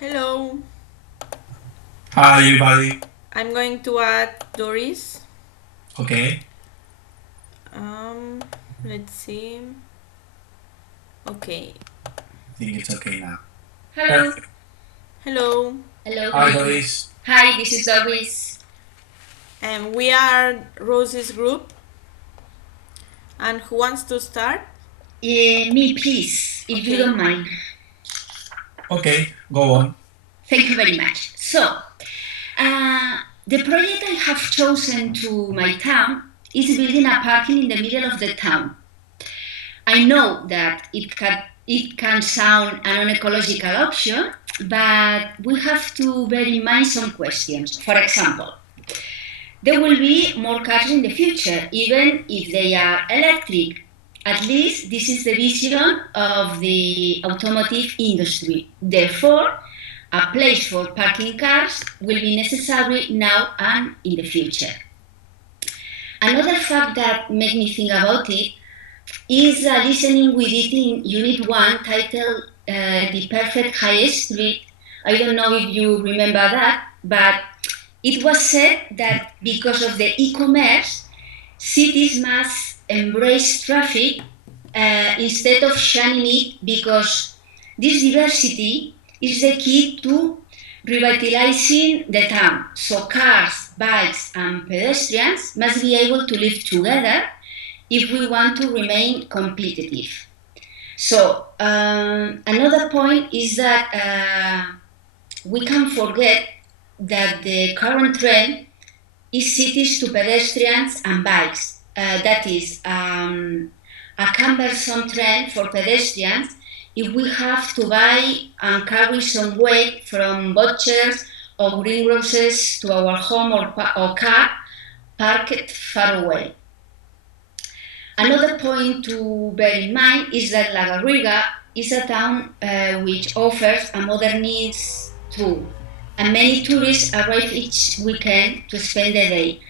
Hello, Hi, everybody. I'm going to add Doris. Okay, Um, let's see. Okay. I think it's okay now. Hello. Perfect. Hello, Hello, Hi, hello. Doris. Hi, this is Doris. and we are Rose's group. And who wants to start? Me, please, if you Okay. don't mind. Okay, go on. Thank you very much. The project I have chosen to my town is building a parking in the middle of the town. I know that it can sound an unecological option, but we have to bear in mind some questions. For example, there will be more cars in the future, even if they are electric. At least this is the vision of the automotive industry. Therefore, a place for parking cars will be necessary now and in the future. Another fact that made me think about it is a listening we did in Unit 1 titled The Perfect High Street. I don't know if you remember that, but it was said that because of the e-commerce, cities must embrace traffic instead of shunning it because this diversity is the key to revitalizing the town. So cars, bikes, and pedestrians must be able to live together if we want to remain competitive. Another point is that we can forget that the current trend is cities to pedestrians and bikes. That is a cumbersome trend for pedestrians if we have to buy and carry some weight from butchers or greengrocers to our home or car parked far away. Another point to bear in mind is that La Garriga is a town which offers a modernist tour, and many tourists arrive each weekend to spend the day.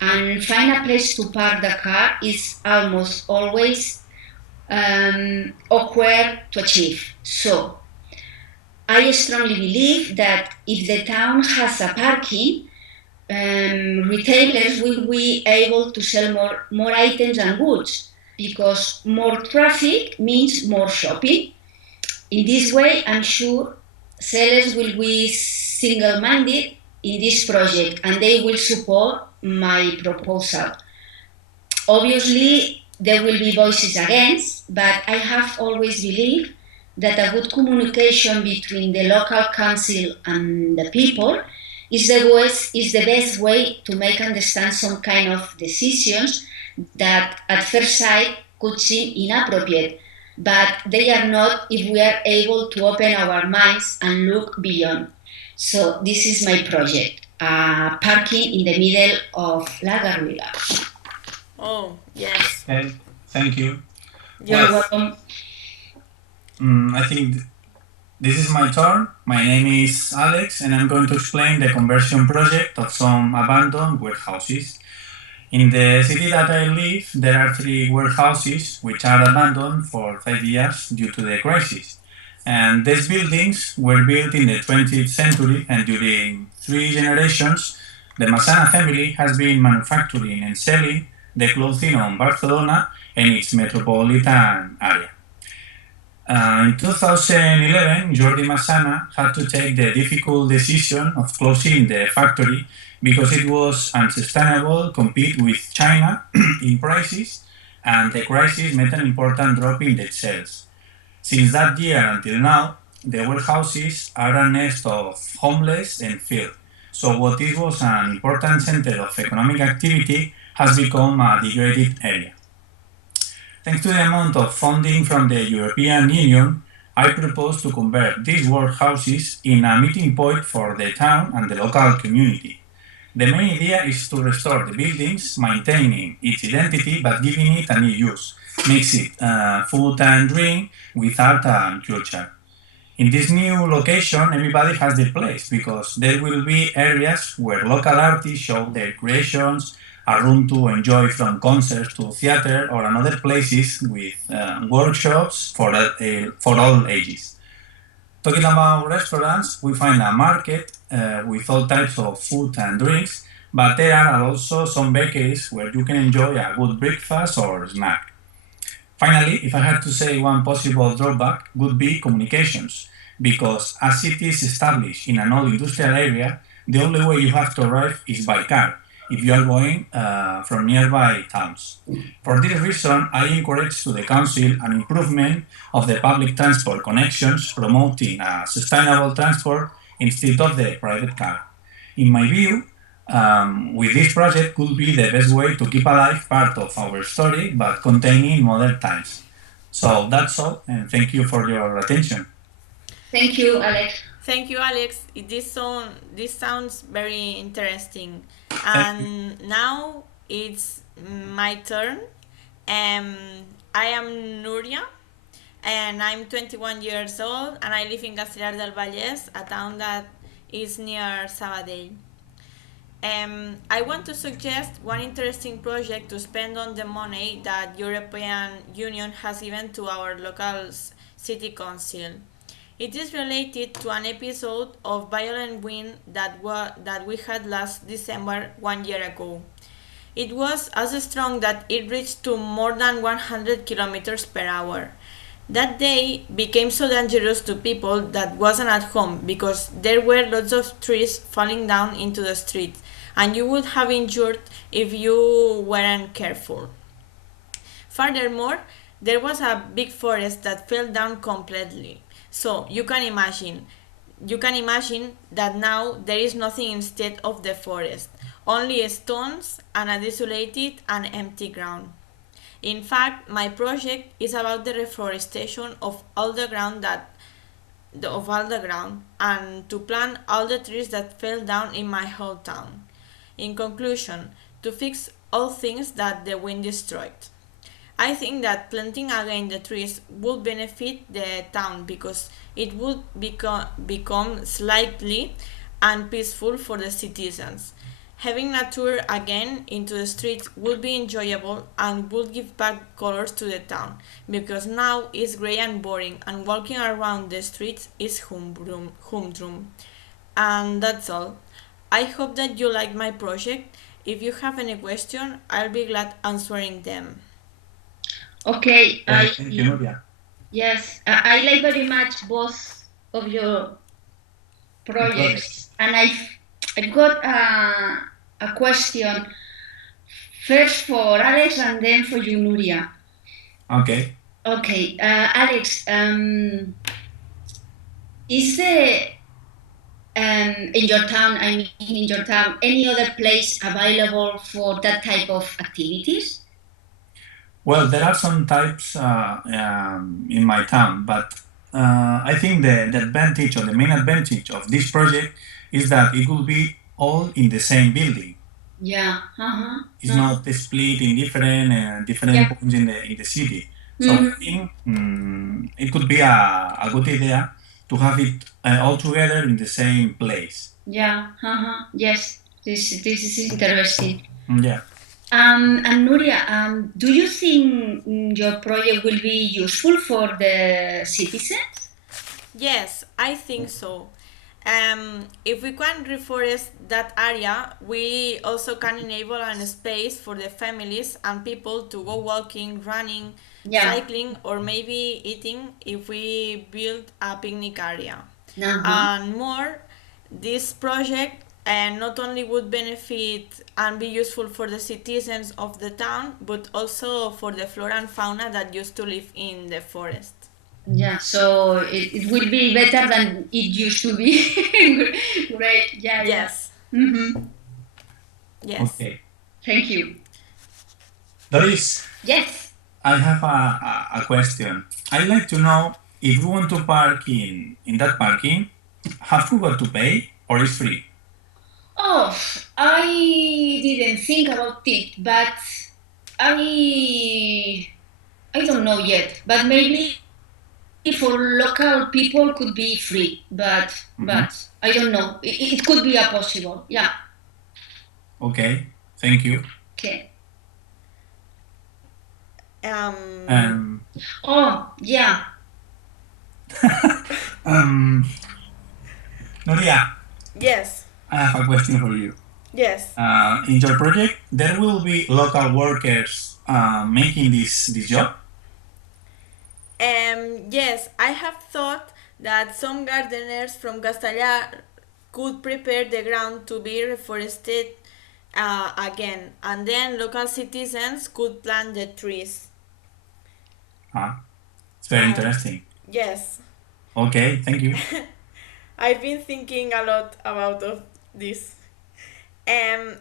And find a place to park the car is almost always awkward to achieve. So, I strongly believe that if the town has a parking, retailers will be able to sell more items and goods because more traffic means more shopping. In this way, I'm sure sellers will be single minded in this project and they will support my proposal. Obviously, there will be voices against, but I have always believed that a good communication between the local council and the people is the best way to make understand some kind of decisions that at first sight could seem inappropriate, but they are not if we are able to open our minds and look beyond. So this is my project, parking in the middle of La Garriga. Oh, yes. Okay, thank you. You're You're Well, welcome. welcome. I think this is my turn. My name is Alex, and I'm going to explain the conversion project of some abandoned warehouses. In the city that I live, there are three warehouses which are abandoned for 5 years due to the crisis. And these buildings were built in the 20th century, and during three generations, the Massana family has been manufacturing and selling the clothing on Barcelona and its metropolitan area. In 2011, Jordi Massana had to take the difficult decision of closing the factory because it was unsustainable to compete with China in prices, and the crisis meant an important drop in the sales. Since that year until now, the warehouses are a nest of homeless and filth. So what this was an important center of economic activity has become a degraded area. Thanks to the amount of funding from the European Union, I propose to convert these workhouses in a meeting point for the town and the local community. The main idea is to restore the buildings, maintaining its identity but giving it a new use, mix it food and drink with art and culture. In this new location, everybody has their place because there will be areas where local artists show their creations, a room to enjoy from concerts to theater, or another places with workshops for all ages. Talking about restaurants, we find a market with all types of food and drinks, but there are also some bakeries where you can enjoy a good breakfast or snack. Finally, if I had to say one possible drawback, would be communications, because as it is established in an old industrial area, the only way you have to arrive is by car, if you are going from nearby towns. For this reason, I encourage to the Council an improvement of the public transport connections, promoting a sustainable transport instead of the private car. In my view, with this project could be the best way to keep alive part of our story, but containing modern times. So that's all, and thank you for your attention. Thank you, Alex. Thank you, Alex. This sounds very interesting. Thank you. And now it's my turn. I am Nuria, and I'm 21 years old, and I live in Castellar del Vallès, a town that is near Sabadell. I want to suggest one interesting project to spend on the money that European Union has given to our local city council. It is related to an episode of violent wind that we had last December 1 year ago. It was as strong that it reached to more than 100 kilometers per hour. That day became so dangerous to people that wasn't at home because there were lots of trees falling down into the street, and you would have injured if you weren't careful. Furthermore, there was a big forest that fell down completely. So you can imagine that now there is nothing instead of the forest, only stones and a desolated and empty ground. In fact, my project is about the reforestation of all the ground and to plant all the trees that fell down in my whole town. In conclusion, to fix all things that the wind destroyed. I think that planting again the trees would benefit the town because it would become slightly and peaceful for the citizens. Having nature again into the streets would be enjoyable and would give back colors to the town because now it's grey and boring and walking around the streets is humdrum. And that's all. I hope that you like my project. If you have any question, I'll be glad answering them. Okay, Thank you, Nuria. yes, I like very much both of your projects, and I've got a question first for Alex and then for you, Nuria. Okay. Okay, Alex, is there in your town, any other place available for that type of activities? Well, there are some types in my town, but I think the advantage or the main advantage of this project is that it will be all in the same building. Yeah. It's not split in different Yeah. points in the city. So I think it could be a good idea to have it all together in the same place. Yeah. Yes. This is interesting. Yeah. And Nuria, do you think your project will be useful for the citizens? Yes, I think so. If we can reforest that area, we also can enable an space for the families and people to go walking, running, Yeah. cycling, or maybe eating if we build a picnic area. Uh-huh. And more, this project not only would benefit and be useful for the citizens of the town, but also for the flora and fauna that used to live in the forest. Yeah, so it will be better than it used to be. Great. Yeah. Yes. Yeah. Mm-hmm. Yes. Okay. Thank you. Doris, Yes. I have a question. I'd like to know if you want to park in that parking, have you got to pay or is free? Oh, I didn't think about it, but I don't know yet. But maybe for local people could be free, but I don't know. It could be a possible. Yeah. Okay, thank you. Okay. Um, Oh, yeah. Nuria, Yes. I have a question for you. Yes. In your project, there will be local workers making this job? Yes, I have thought that some gardeners from Castellar could prepare the ground to be reforested again, and then local citizens could plant the trees. It's very Uh, interesting. Yes, Okay, thank you. I've been thinking a lot about of this. And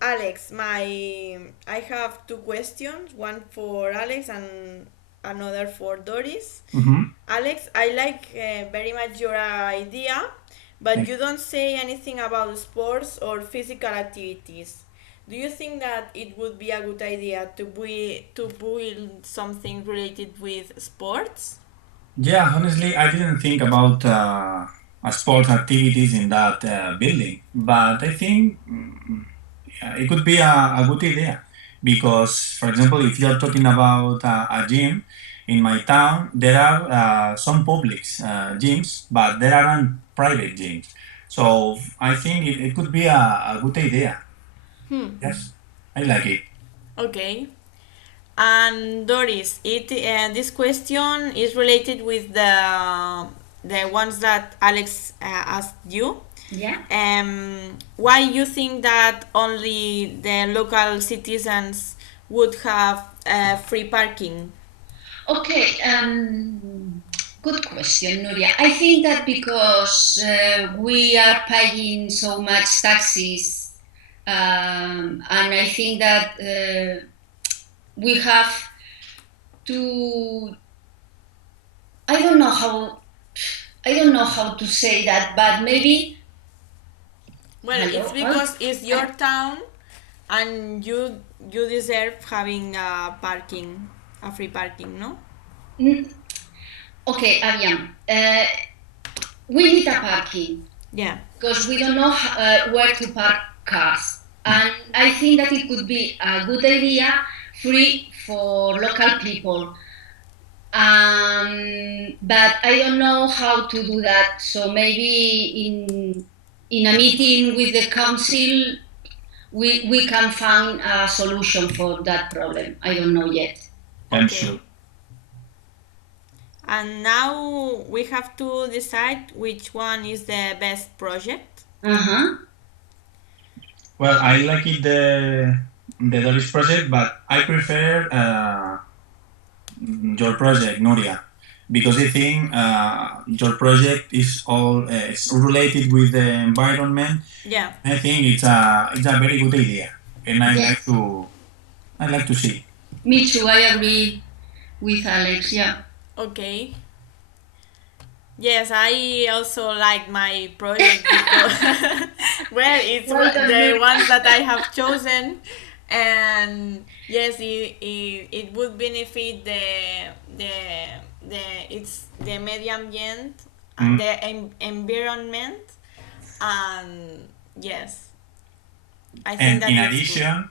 Alex, I have two questions, one for Alex and another for Doris. Mm-hmm. Alex, I like very much your idea, but Thank you don't say anything about sports or physical activities. Do you think that it would be a good idea to build something related with sports? Yeah, honestly, I didn't think about sports activities in that building, but I think it could be a good idea because, for example, if you're talking about a gym in my town, there are some public gyms, but there aren't private gyms. So I think it could be a good idea. Yes, I like it. Okay. And Doris, this question is related with the ones that Alex asked you. Yeah. Why you think that only the local citizens would have free parking? Okay, good question, Nuria. I think that because we are paying so much taxes, and I think that we have to. I don't know how to say that, but maybe. Well, Hello? it's because it's your town, and you deserve having a free parking, no? Mm, okay, Ariam. We need a parking Yeah. because we don't know where to park cars. And I think that it could be a good idea free for local people. But I don't know how to do that. So maybe in a meeting with the council, we can find a solution for that problem. I don't know yet. I'm Okay. sure. And now we have to decide which one is the best project. Uh-huh. Well, I like it the Doris project, but I prefer your project, Nuria, because I think your project is all it's related with the environment. Yeah. I think it's a very good idea, and Yes. I like to see. Me too, I agree with Alex, yeah. Okay. Yes, I also like my project because well, it's Well done, the Nuria. ones that I have chosen, and yes, it would benefit the it's the medio ambiente, the environment, and yes, I think And that in it's good. addition,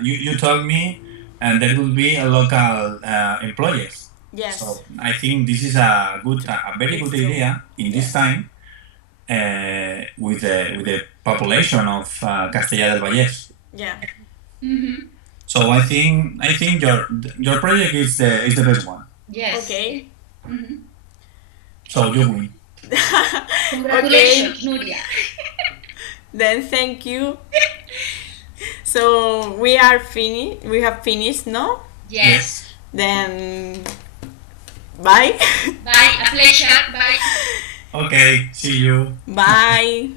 you told me, and there will be a local employees. Yes. So I think this is a very good It's true. idea in this Yes. time with the population of Castellar del Vallès. Yeah. Mm-hmm. So I think your project is the best one. Yes. Okay. Mm-hmm. So you win. Congratulations, Nuria. Then thank you. So we are finished. We have finished, no? Yes. Then bye. Bye. A pleasure. Bye. Okay. See you. Bye.